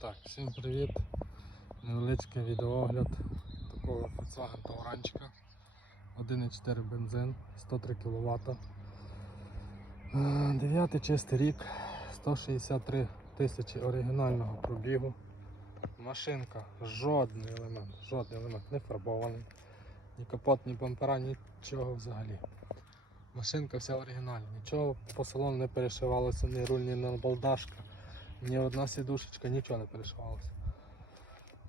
Так, всім привіт. Невеличкий відеоогляд такого Volkswagen Тауранчика. 1,4 бензин, 103 кВт. 9 чистий рік, 163 тисячі оригінального пробігу. Машинка, жодний елемент, жодний елемент не фарбований. Ні капот, ні бампера, нічого взагалі. Машинка вся оригінальна, нічого по салону не перешивалося, ні руль, ні набалдашка. Ні одна сідушечка, нічого не перешивалося.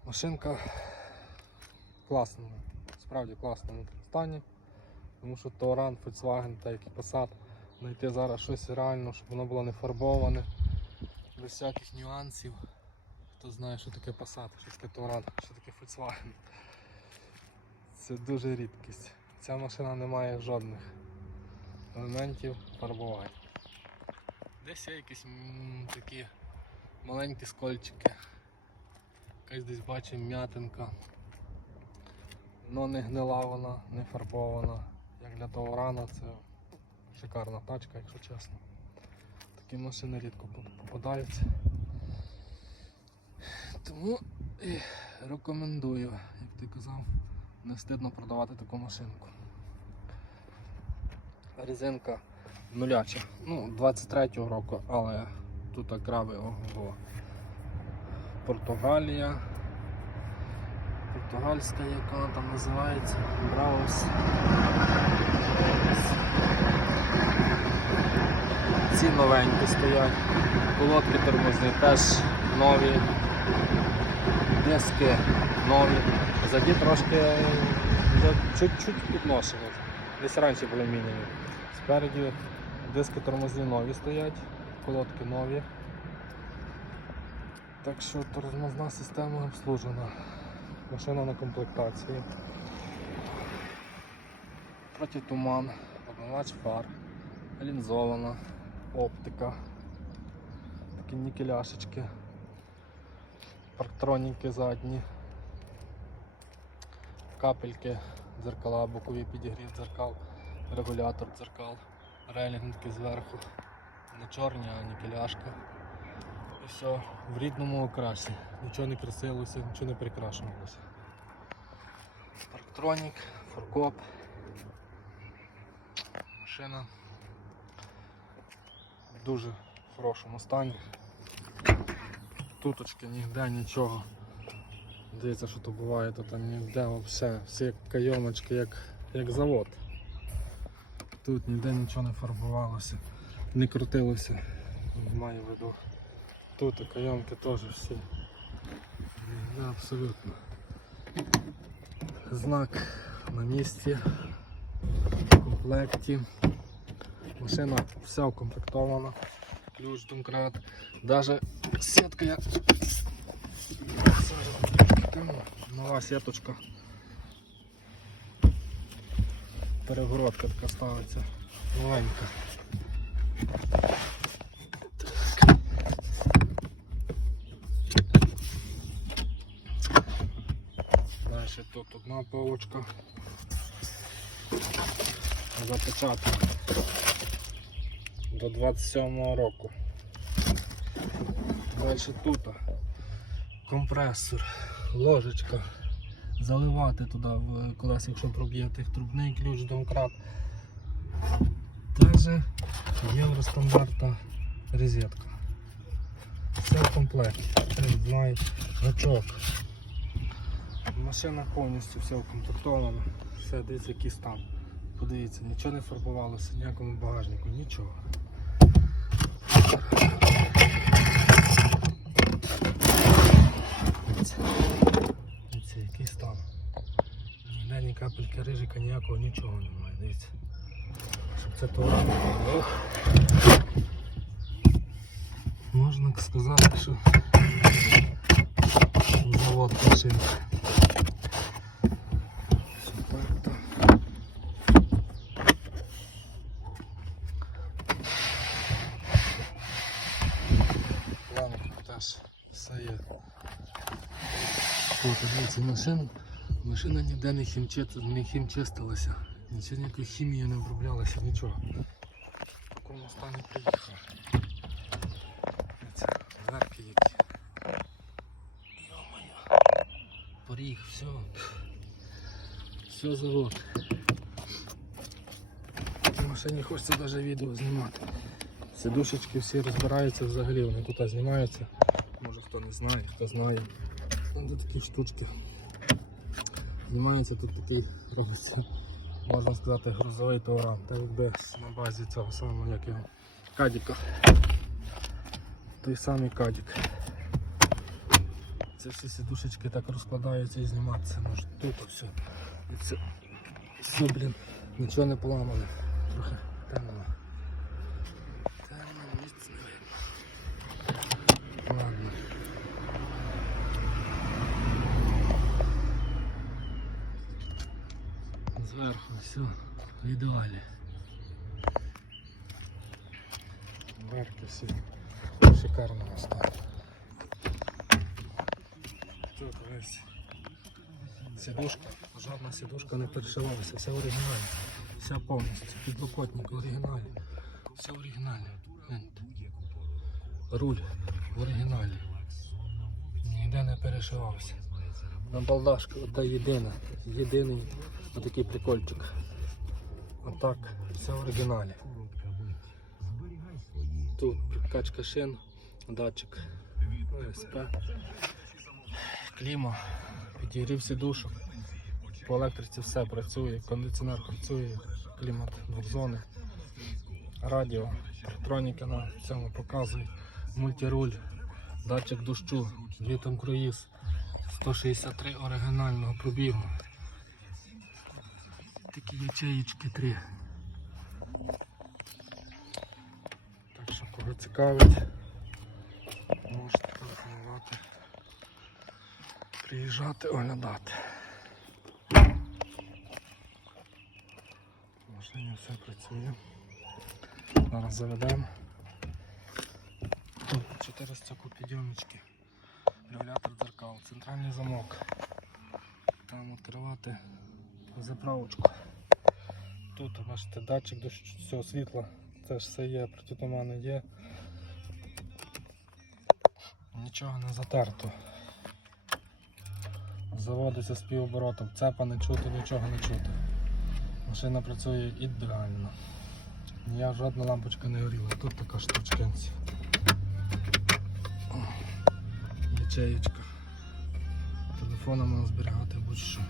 Машинка в класному, справді класному стані. Тому що Touran, Volkswagen та як і Passat знайти зараз щось реально, щоб воно було не фарбоване, без всяких нюансів. Хто знає, що таке Passat, що таке Touran, що таке Volkswagen. Це дуже рідкість. Ця машина не має жодних елементів фарбування. Десь є якісь такі маленькі скольчики. Якась десь бачимо м'ятинка. Но не гнила вона, не фарбована. Як для того рана, це шикарна тачка, якщо чесно. Такі машини рідко попадаються. Тому рекомендую, як ти казав, не стидно продавати таку машинку. Резинка нуляча. Ну, 23-го року, але тут так краби ого. Португалія. Португальська, як вона там називається, Браус. Ці новенькі стоять. Колодки тормозні теж нові. Диски нові. Ззаді трошки чуть-чуть підношені. Десь раніше були мінімі. Спереді диски тормозні нові стоять, колодки нові. Так що тормозна система обслужена. Машина на комплектації. Протитуман, обмивач фар, лінзована, оптика, такі нікеляшечки, парктроніки задні, капельки, дзеркала, бокові підігрів дзеркал, регулятор дзеркал, рейлінги зверху, не чорні, а нікеляшка. І все в рідному окрасі. Нічого не красилося, нічого не прикрашувалося. Парктронік, форкоп. Машина в дуже хорошому стані. Туточки ніде нічого. Дивіться, що то буває, то там ніде взагалі всі кайомочки як, як завод. Тут ніде нічого не фарбувалося, не крутилося, маю в виду. Тут і кайомки теж всі. Да, абсолютно. Знак на місці, в комплекті. Машина вся укомплектована. Ключ домкрат. Даже сітка я. Нова сіточка. Перегородка така ставиться. Новенька. Далі тут одна полочка. Запечаток до 27 року. Далі тут компресор, ложечка. Заливати туди в колеса, якщо проб'єте трубний ключ домкрат. Теж євростандарта розетка. Все в комплекті. Гачок. Машина повністю вся укомплектована. Все, дивіться, який стан. Подивіться, нічого не фарбувалося, ніякому багажнику, нічого. Дивіться, який стан. Ні капельки рижика, ніякого нічого немає. Дивіться. Щоб це товар. Ох. Можна сказати, що завод машинки. Все є. Тут дивіться машина. Машина ніде не, не хімчистилася. Нічого ніякої хімії не оброблялася, нічого. В такому стані приїхав. Дивіться, дверки які. горіх, все. Все завод. В машині хочеться навіть відео знімати. Сидушечки всі розбираються взагалі, вони тут знімаються. Може хто не знає, хто знає. Там тут такі штучки. Знімається тут такий робиться, можна сказати, грузовий товар. Так якби на базі цього самого як кадіка. Той самий кадік. Це всі сідушечки так розкладаються і зніматися може. Тут все. І все. Все, блін, нічого не поламане. Трохи все в ідеалі. Верки всі в шикарному стані. Тут весь сідушка, жодна сідушка не перешивалася, все оригінальне. Вся повністю, підлокотник оригіналі. Все в оригіналі. Руль в оригіналі. Ніде не перешивався. На балдашка ота єдина. Єдиний отакий прикольчик. Отак, все в оригіналі. Тут качка шин, датчик ОСП, кліма, підігрів сідушок. По електриці все працює, кондиціонер працює, клімат двохзони, радіо, партроніки на цьому показує, мультируль, датчик дощу, літом круїз, 163 оригінального пробігу. Такі ячеїчки три. Так що кого цікавить, можете телефонувати, приїжджати, оглядати. Машині все працює. Зараз заведемо. Тут 4 стеклопідйомнички, регулятор дзеркал, центральний замок. Там відкривати заправочку. Тут бачите датчик дощу, всього світла, теж все є, протитумани є. Нічого не затерто. Заводиться з півоборотом, цепа не чути, нічого не чути. Машина працює ідеально. Ніяк жодна лампочка не горіла. Тут така штучкенція. Ячеєчка. Телефоном можна зберігати будь-що.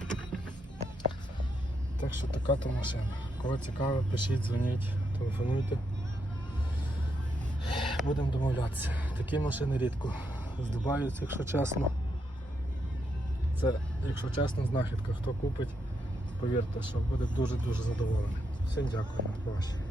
Так що така то машина. Кого цікаво, пишіть, дзвоніть, телефонуйте. Будемо домовлятися. Такі машини рідко здобаються, якщо чесно. Це, якщо чесно, знахідка. Хто купить, повірте, що буде дуже-дуже задоволений. Всім дякую, на побачення.